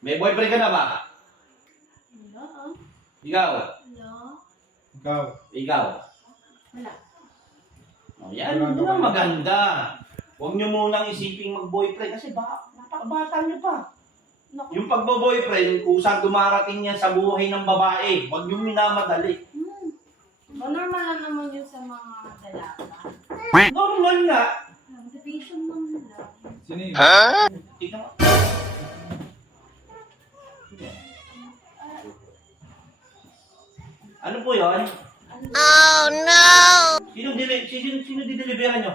May boyfriend ka na ba? Wala. Ikaw? Wala. Ikaw. Ikaw? Wala. Oh, yan, yun ang maganda. Huwag nyo munang isiping mag-boyfriend kasi napakabata nyo pa. Naku. Yung pagbo-boyfriend, kusang dumarating yan sa buhay ng babae. Huwag nyo minamadali. Normal lang naman yun sa mga dalaga. Normal nga. Motivation lang nila. Sino yun? Tingnan mo. Ano po yun? Oh no! Sino dideliveran nyo?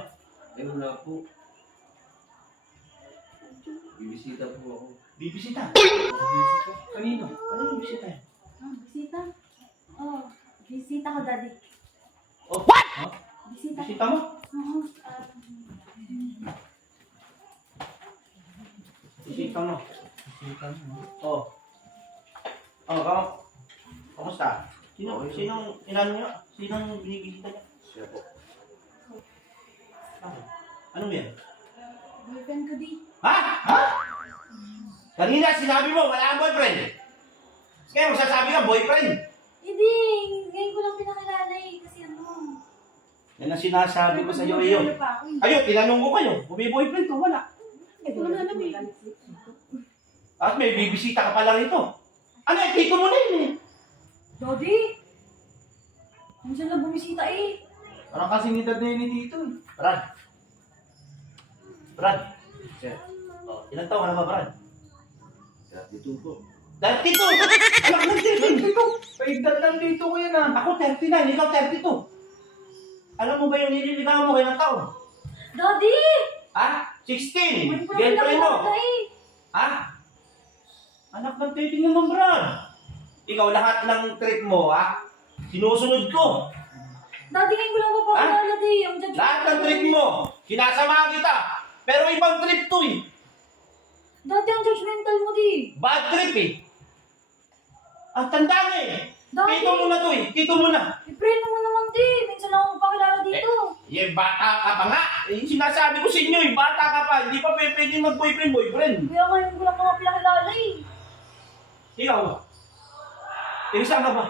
Ay, wala po. Bibisita po ako. Bibisita. Kanino? Ano yung bisita? Bisita? Oh, bisita ko, daddy. Oh, what? Huh? Bisita. Bisita mo? Oo. Bisita mo. Bisita mo. Oh. Oh, kamusta? Sinong inano nyo? Sinong binibisita nyo? Siya po. Anong yan? Boyfriend ko, di. Ha? Ha? Kanina sinabi mo, wala kang boyfriend. Kaya magsasabi ka, boyfriend. Hindi, ngayon ko lang pinakilala eh. Kasi ano. Yan ang sinasabi ko sa iyo iyo. Ano pa ako eh. Kayo, tinanong ko kayo, kung may boyfriend ko, wala. Wala na eh. At may bibisita ka pala rito. Ano, tito mo na yun eh. Daddy! Nandiyan na bumisita eh. Parang kasinidad na yun ni Tito. Brad. Brad. Sir. Oh, ilang taon ka na ba, Brad? Dito po. Dahil tito! Anak ng tito! Paigdad lang dito ko yan ah. Ako 39, ikaw 32. Alam mo ba yung nililigawan mo kayo ng taon? Daddy! Ha? 16! Girlfriend mo? Eh. Ha? Anak ng dating naman, Brad. Ikaw, lahat ng trip mo, ha? Sinusunod ko. Daddy, ngayon ko lang mapakilala di. Ang judge. Lahat ng trip mo, sinasama kita. Pero ibang trip to eh. Daddy, ang judgmental mo di. Bad trip eh. Ang tanda na eh. Daddy! Tito mo na to eh. Tito mo na. I-friend mo naman di. Minsan lang ako mapakilala dito. Bata ka pa nga. Yung sinasabi ko sa inyo eh, bata ka pa. Hindi pa pwede mag-boyfriend. Kaya ngayon ko lang mapakilala eh. Ikaw, saan ka ba?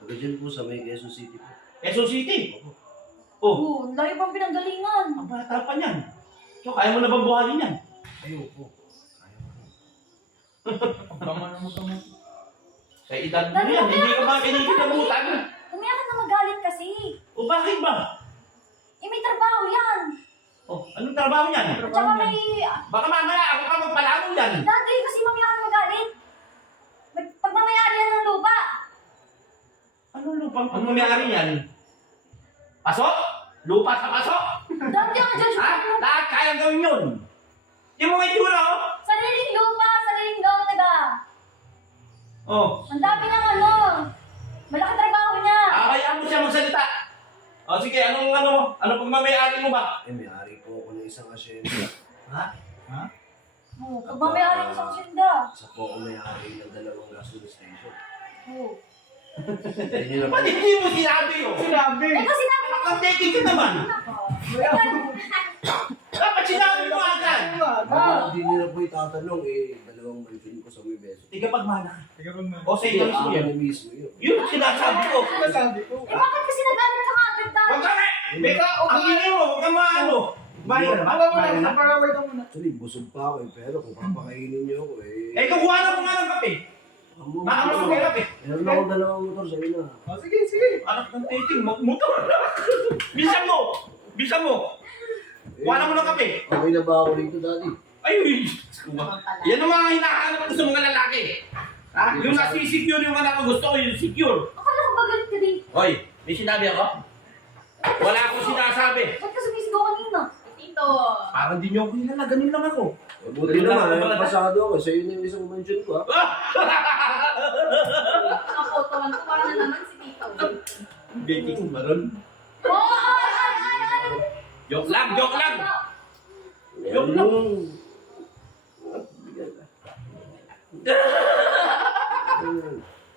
Taga dyan po sa may Quezon City po. Quezon City. Oh, Oo, ang layo pang pinanggalingan. ang bata pa niyan. So, kaya mo na bang buhayin yan? Ayoko. Ayaw ko. Pagkaman mo kamo. Sa edad mo yan, hindi ka ba kinikilabutan? Umiyak ka na magalit kasi. O bakit ba? Eh, may trabaho yan. Oh, anong trabaho niyan? At saka may... Baka mamaya ako ka magpalamong yan. Daddy, kasi mamaya ka na magalit. Pagmamayari yan ng lupa. Anong lupang pagmamayari yan? Pasok? Lupa sa pasok? Daddy, ang Ha? judgmental mo. Lahat kayang gawin yun. Yung mga itsura, oh. Sariling lupa, sariling taga. Oh, Ang dami ng ano. Malaki trabaho niya. kayaan mo siya magsalita. O sige, anong pagmamayari mo ba? Eh, may-ari po ako ng isang asyenda. Ha? Ha? Oo, pagmamayari mo sa kasinda. Isa po ako may-ari ng dalawang gasoline station. Oo. Hindi niyo na po. Ba't hindi mo sinabi yun? Sinabi! Eh, kasi namin ako. Ang dating ka naman. Dapat sinabi mo agad. Hindi niyo na po itatanong eh. Dalawang mansion ko sa may beso. Tiga pagmana. Tiga pag na. O sa iyo mismo Ako yan. na mismo yun. Yun ang sinasabi ko. Sinasabi ko. Eh, bakit kasi nag-ano ka agad tayo? Huwag ka na! Beka, ang ingay mo, huwag kang maano. Bayo na ba? Alam mo Bayo na, na? paraway ka muna. Actually, busog pa ako eh. Pero kung papakainin niyo ako eh. Eh, kukuha na mo nga ng kape. Maano mo ng kape. Meron ako dalawang motor sa ina. O, sige, sige. Anak ng dating, motor na. Bisa mo. Bisa mo. Kuha na mo ng kape. Okay na ba ako rito, daddy? Ay, yan ang mga hinahanap ko sa mga lalaki. Ha? Yung nasi-secure yung anak ko, gusto ko yung secure. Akala ko ba galit ka din? Hoy, may sinabi ako? Wala akong sinasabi. Ba't ka sumisigaw kanina? Tito. Parang di nyo ako kilala, ganun lang ako. Mabuti naman, eh, pasado ako. Sa'yo na yung isang mansion ko, ha? Ako, tuwan-tuwa na naman si Tito. Baking ba ron? Oo, ay! Joke lang, joke lang. Meron yung...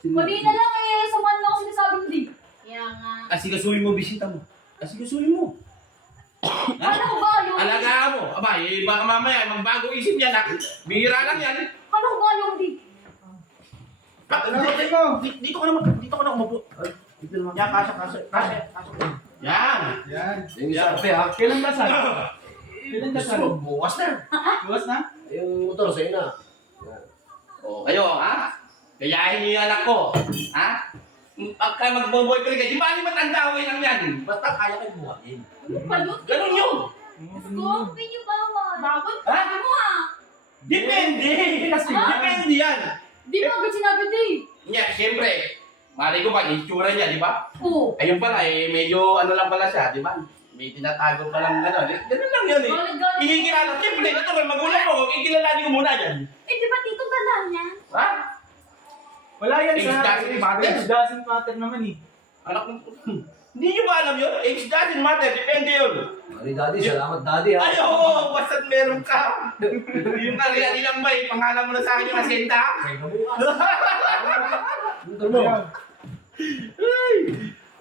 Kanina lang eh, samahan mo ako sinasabi mo di. Kaya nga. Asigasuhin mo, bisita mo. Asigasuhin mo. Ano ba yung... Alagaan mo. Aba, baka mamaya, magbago isip niya na. Bihira lang yan. Ano ba yung di? Tatay mo. Dito ka na umupo. Yan, kasya. Yan. Yan. Yung isa kape ha. Kailan kasal? Kailan kasal? Bukas na. Bukas na? Yung motor sa'yo na. Yan. O, kayo, ha? Gayahin niyo yung anak ko. Ha? Pagka magbo-boyfriend kayo, di ba ni matanda ko lang yan? Basta kaya kayo buhayin. Balot. Ganun yun. Kung pinyo bawal. Bakit? Ha? Sabi mo ah. Depende. Kasi Depende yan. Di mo agad sinabi Dave. Nya, siyempre. Mali ko ba, yung itsura niya, di ba? Oo. Ayun pala, medyo ano lang pala siya, di ba? May tinatago pa lang gano'n. Ganun lang yun eh. Galit. Kikikilala, siyempre, natural, magulang ko, kikilalanin ko muna dyan. Eh, di ba tito tandaan niya? Ha? wala yan Age sa doesn't matter. age doesn't matter naman eh. Anak mo, hindi nyo ba alam yun? Age doesn't matter, depende yun. Mari daddy, salamat daddy ha. Ay, oo, basta't meron ka. Yung kariya nilang bay, pangalan mo na sa akin yung asenta. Ay, kabukas. Motor mo. Ay!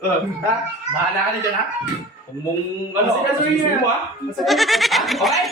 Ha? Bahala ka na dyan, ha? Huwag mong, ano, Kasi susuin mo, ha? Okay?